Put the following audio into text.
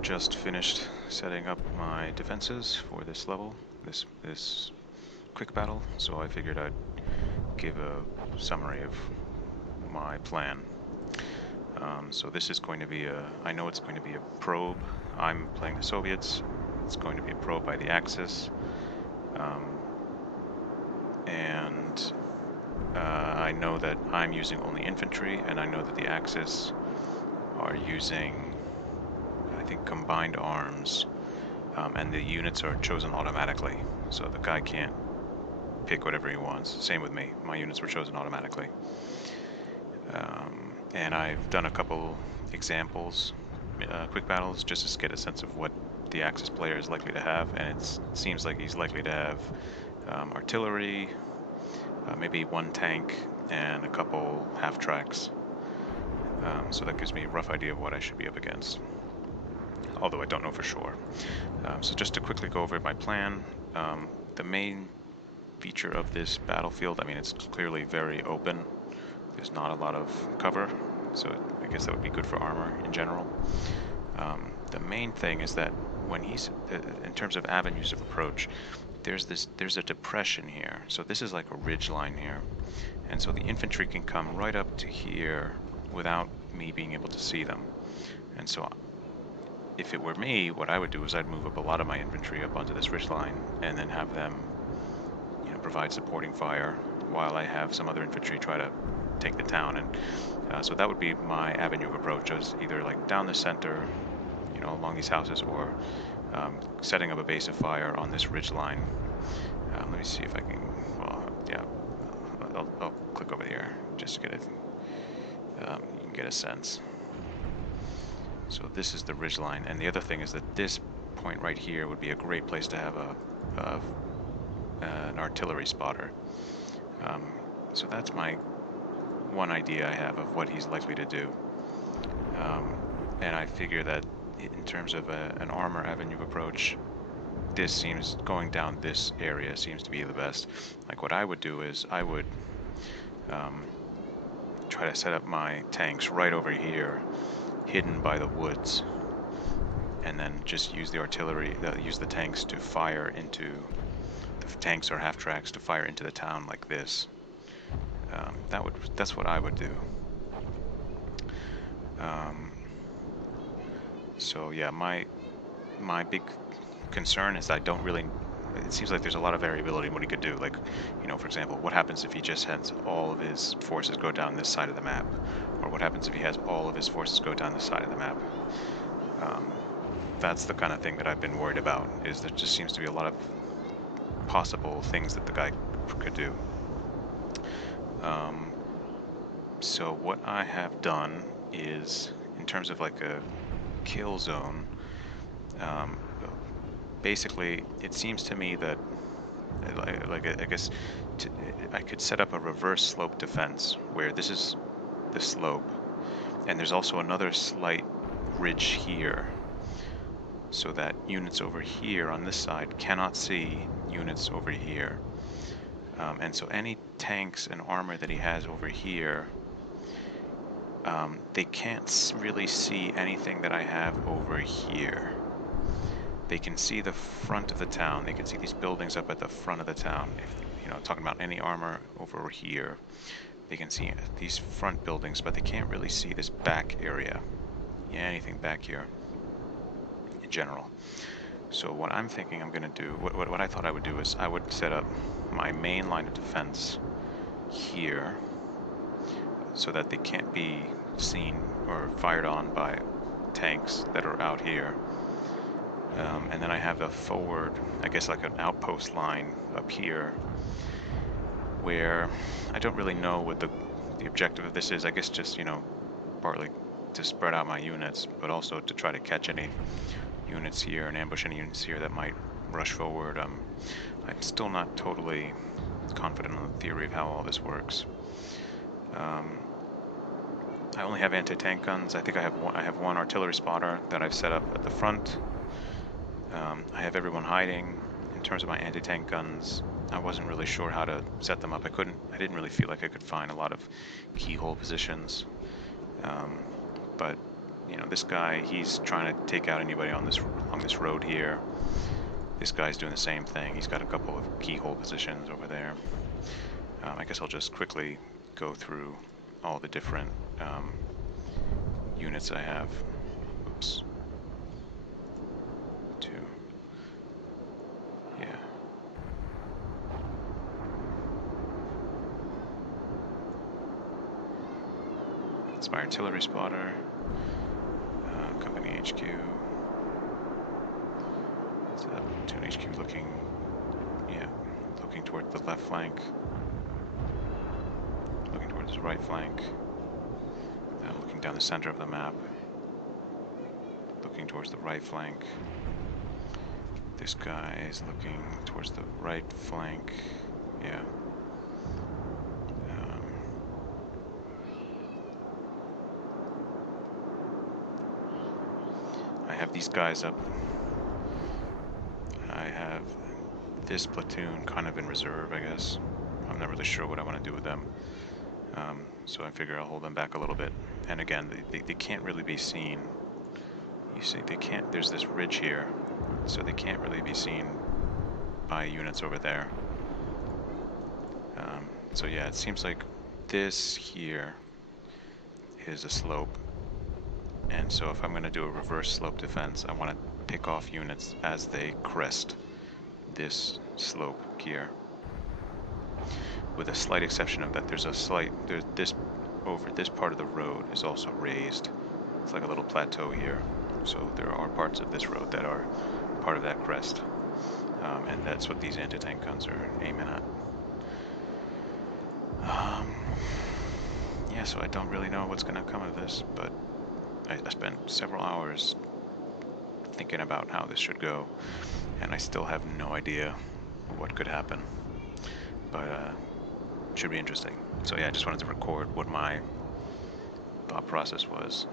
have just finished setting up my defenses for this level, this quick battle, so I figured I'd give a summary of my plan. So this is going to be I know it's going to be a probe. I'm playing the Soviets. It's going to be a probe by the Axis. And I know that I'm using only infantry, and I know that the Axis are using, I think, combined arms, and the units are chosen automatically, so the guy can't pick whatever he wants. Same with me. My units were chosen automatically. And I've done a couple examples, quick battles, just to get a sense of what the Axis player is likely to have, and it seems like he's likely to have artillery, maybe one tank, and a couple half-tracks. So that gives me a rough idea of what I should be up against, although I don't know for sure. So just to quickly go over my plan, the main feature of this battlefield, I mean, it's clearly very open. There's not a lot of cover, so I guess that would be good for armor in general. The main thing is that when he's, in terms of avenues of approach, there's a depression here. So this is like a ridge line here. And so the infantry can come right up to here without me being able to see them. And so if it were me, what I would do is I'd move up a lot of my infantry up onto this ridge line and then have them, provide supporting fire while I have some other infantry try to take the town. And so that would be my avenue of approach, is either like down the center, along these houses, or setting up a base of fire on this ridge line. Let me see if I can, well, yeah, I'll click over here just to get it, you can get a sense. So this is the ridge line, and the other thing is that this point right here would be a great place to have an artillery spotter. So that's my one idea I have of what he's likely to do. And I figure that in terms of an armor avenue approach, this seems, going down this area seems to be the best. Like what I would do is I would try to set up my tanks right over here, hidden by the woods, and then just use the artillery, use the tanks to fire into, the tanks or half-tracks to fire into the town like this. That's what I would do. So yeah, my big concern is I don't really, it seems like there's a lot of variability in what he could do. Like, for example, what happens if he just has all of his forces go down this side of the map? Or what happens if he has all of his forces go down this side of the map? That's the kind of thing that I've been worried about, is there just seems to be a lot of possible things that the guy could do. So what I have done is, in terms of like a kill zone, basically it seems to me that, I guess, I could set up a reverse slope defense where this is the slope, and there's also another slight ridge here, so that units over here on this side cannot see units over here. And so any tanks and armor that he has over here, they can't really see anything that I have over here. They can see the front of the town. They can see these buildings up at the front of the town. If, talking about any armor over here, they can see these front buildings, but they can't really see this back area. Yeah, anything back here in general. So what I'm thinking I'm going to do, what I thought I would do, is I would set up my main line of defense here so that they can't be seen or fired on by tanks that are out here. And then I have a forward, I guess like an outpost line up here, where I don't really know what the objective of this is. I guess just, partly to spread out my units, but also to try to catch any units here and ambush any units here that might rush forward. I'm still not totally confident on the theory of how all this works. I only have anti-tank guns. I think I have one artillery spotter that I've set up at the front. I have everyone hiding. In terms of my anti-tank guns, I wasn't really sure how to set them up. I didn't really feel like I could find a lot of keyhole positions. But you know, this guy, he's trying to take out anybody on this along this road here. This guy's doing the same thing. He's got a couple of keyhole positions over there. I guess I'll just quickly go through all the different units I have. Oops. 2. Yeah. It's my artillery spotter. Company HQ. It's a platoon HQ looking, yeah, looking toward the left flank. Looking towards the right flank. Looking down the center of the map. Looking towards the right flank. This guy is looking towards the right flank. Yeah. I have these guys up. I have this platoon kind of in reserve, I guess. I'm not really sure what I want to do with them. So I figure I'll hold them back a little bit. And again, they can't really be seen. You see, they can't, there's this ridge here, so they can't really be seen by units over there. So yeah, it seems like this here is a slope. And so if I'm going to do a reverse slope defense, I want to pick off units as they crest this slope here. With a slight exception of that, there's this over this part of the road is also raised. It's like a little plateau here. So there are parts of this road that are part of that crest. And that's what these anti-tank guns are aiming at. Yeah, so I don't really know what's going to come of this, but I spent several hours thinking about how this should go, and I still have no idea what could happen. But should be interesting. So yeah, I just wanted to record what my thought process was